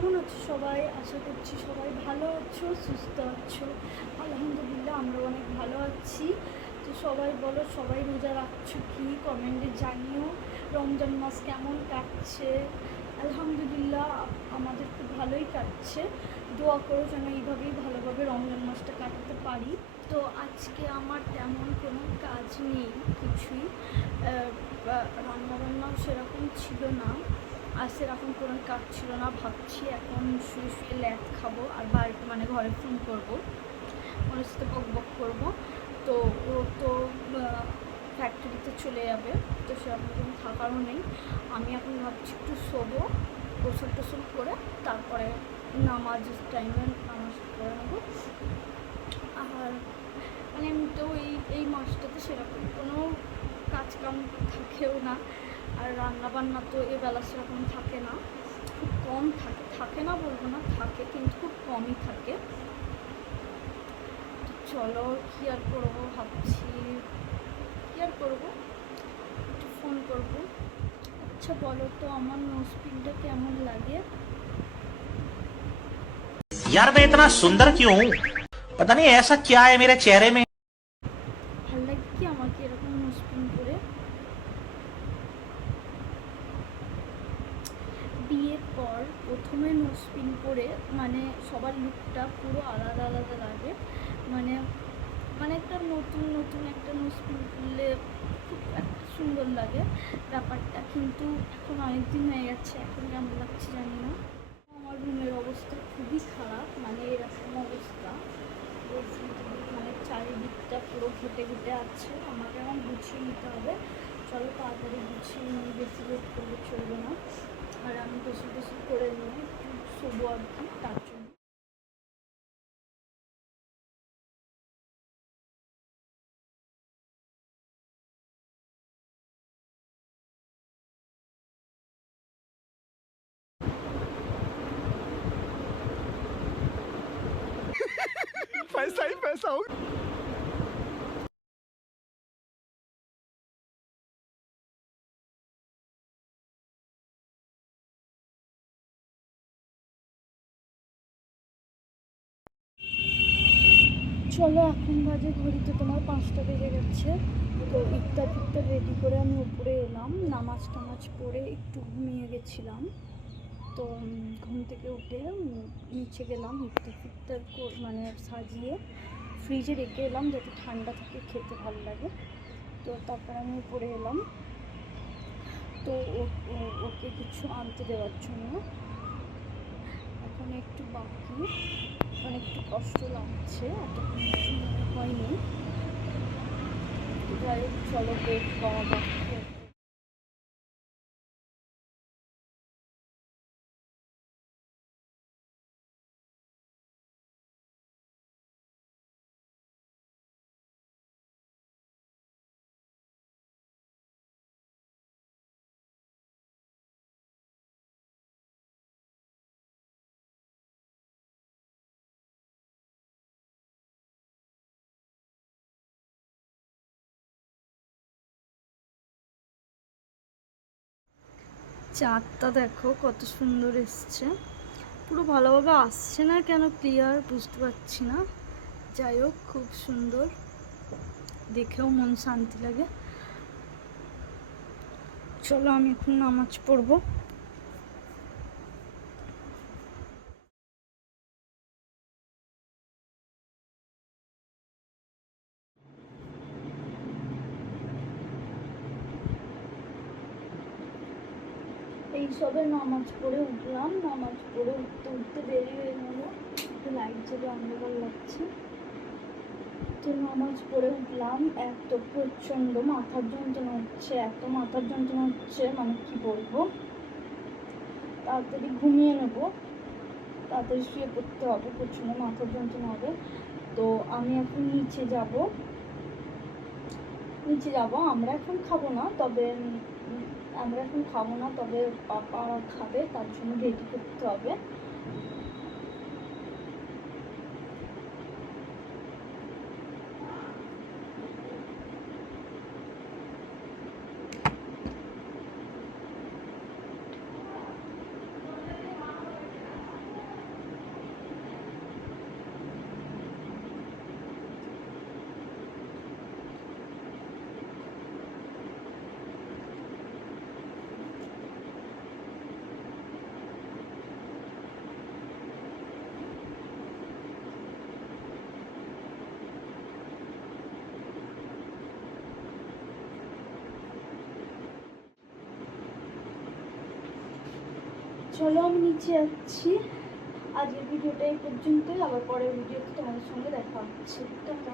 কেমন আছো সবাই? আশা করছি সবাই ভালো আছো, সুস্থ আছো। আলহামদুলিল্লাহ আমরা অনেক ভালো আছি। তো সবাই বলো, সবাই রোজা রাখছো কি? কমেন্টে জানিও। রমজান মাস কেমন কাটছে? আলহামদুলিল্লাহ আমাদের খুব ভালোই কাটছে। দোয়া করো যেন এইভাবেই ভালোভাবে রমজান মাসটা কাটাতে পারি। তো আজকে আমার তেমন কোনো কাজ নেই কিছুই, রান্নাবান্নাও সেরকম ছিল না, আর সেরকম কোনো কাজ ছিল না। ভাবছি এখন শুয়ে শুয়ে ল্যাদ খাবো আর বাড়িতে মানে ঘরে ফোন করবো, ওর সাথে বক বক করবো। তো ও তো ফ্যাক্টরিতে চলে যাবে, তো সেরকম কোনো থাকারও নেই। আমি এখন ভাবছি একটু শোবো, গোসল টোসল করে তারপরে নামাজের টাইমে নামাজ পড়ে নেবো। আর মানে এমনিতেও এই মাসটাতে সেরকম কোনো কাজকাম থাকেও না, আর রান্নাবান্না তো এবেলা সেরকম থাকে না, খুব কম থাকে। থাকে না বলবো না, থাকে কিন্তু খুব কমই থাকে। তো চলো কী আর করবো, ভাবছি কী আর করবো, একটু ফোন করবো। আচ্ছা বলো তো আমার নোজপিনটা কেমন লাগে? यार मैं इतना सुंदर क्यों हूँ? पता नहीं ऐसा क्या है मेरे चेहरे में। ভালো লাগে কি আমাকে এরকম নোজপিন করে? বিয়ের পর প্রথমে নোজপিন করে মানে সবার লুকটা পুরো আলাদা আলাদা লাগে। মানে মানে একটা নতুন নতুন একটা নোজপিন করলে খুব একটা সুন্দর লাগে ব্যাপারটা। কিন্তু এখন অনেক দিন হয়ে গেছে, এখন কেমন লাগছে জানি না। আমার রুমের অবস্থা খুবই খারাপ, মানে এরকম অবস্থা, মানে চারিদিকটা পুরো ঘেটে ঘেটে আছে। আমাকে এখন গুছিয়ে নিতে হবে। চলো তাড়াতাড়ি গুছিয়ে নিয়ে, বেশি লেট করলে চলবে না। আর আমি গোসল টোসল করে নিয়ে একটু শোবো আর কি, তার জন্য। पैसा ही पैसा हो। চলো এখন বাজে ঘড়িতে তোমার 5টা বেজে গেছে। তো ইফতার ফিফতার রেডি করে আমি উপরে এলাম, নামাজ টামাজ পড়ে একটু ঘুমিয়ে গেছিলাম। তো ঘুম থেকে উঠে নিচে গেলাম, ইফতার ফিফতার মানে সাজিয়ে ফ্রিজে রেখে এলাম যাতে ঠান্ডা থাকে, খেতে ভালো লাগে। তো তারপর আমি উপরে এলাম, তো ওকে কিছু আনতে দেওয়ার জন্য। এখন একটু বাকি, মানে একটু কষ্ট লাগছে, এতক্ষণ কিছু মনে হয়নি। যাই হোক চলো বেড করা বাকি। চাঁদটা দেখো কত সুন্দর এসছে, পুরো ভালোভাবে আসছে না কেন ক্লিয়ার বুঝতে পারছি না। যাই হোক খুব সুন্দর, দেখেও মন শান্তি লাগে। চলো আমি এখন নামাজ পড়বো। এই সবে নামাজ পড়ে উঠলাম, নামাজ পড়ে উঠতে উঠতে দেরি হয়ে গেল, একটু লাইট জ্বলে অন্ধকার লাগছে। তো নামাজ পড়ে উঠলাম, এত প্রচণ্ড মাথার যন্ত্রণা হচ্ছে, এত মাথার যন্ত্রণা হচ্ছে মানে কি বলবো। তাড়াতাড়ি ঘুমিয়ে নেবো, তাড়াতাড়ি শুয়ে পড়তে হবে, প্রচণ্ড মাথার যন্ত্রণা হবে। তো আমি এখন নিচে যাব, আমরা এখন খাবো না, তবে পাপা খাবে, তার জন্য রেডি করতে হবে। চলো আমি নিচে যাচ্ছি। আজকের ভিডিওটা এই পর্যন্তই, আবার পরের ভিডিওতে তোমাদের সঙ্গে দেখা হচ্ছে। টাটা।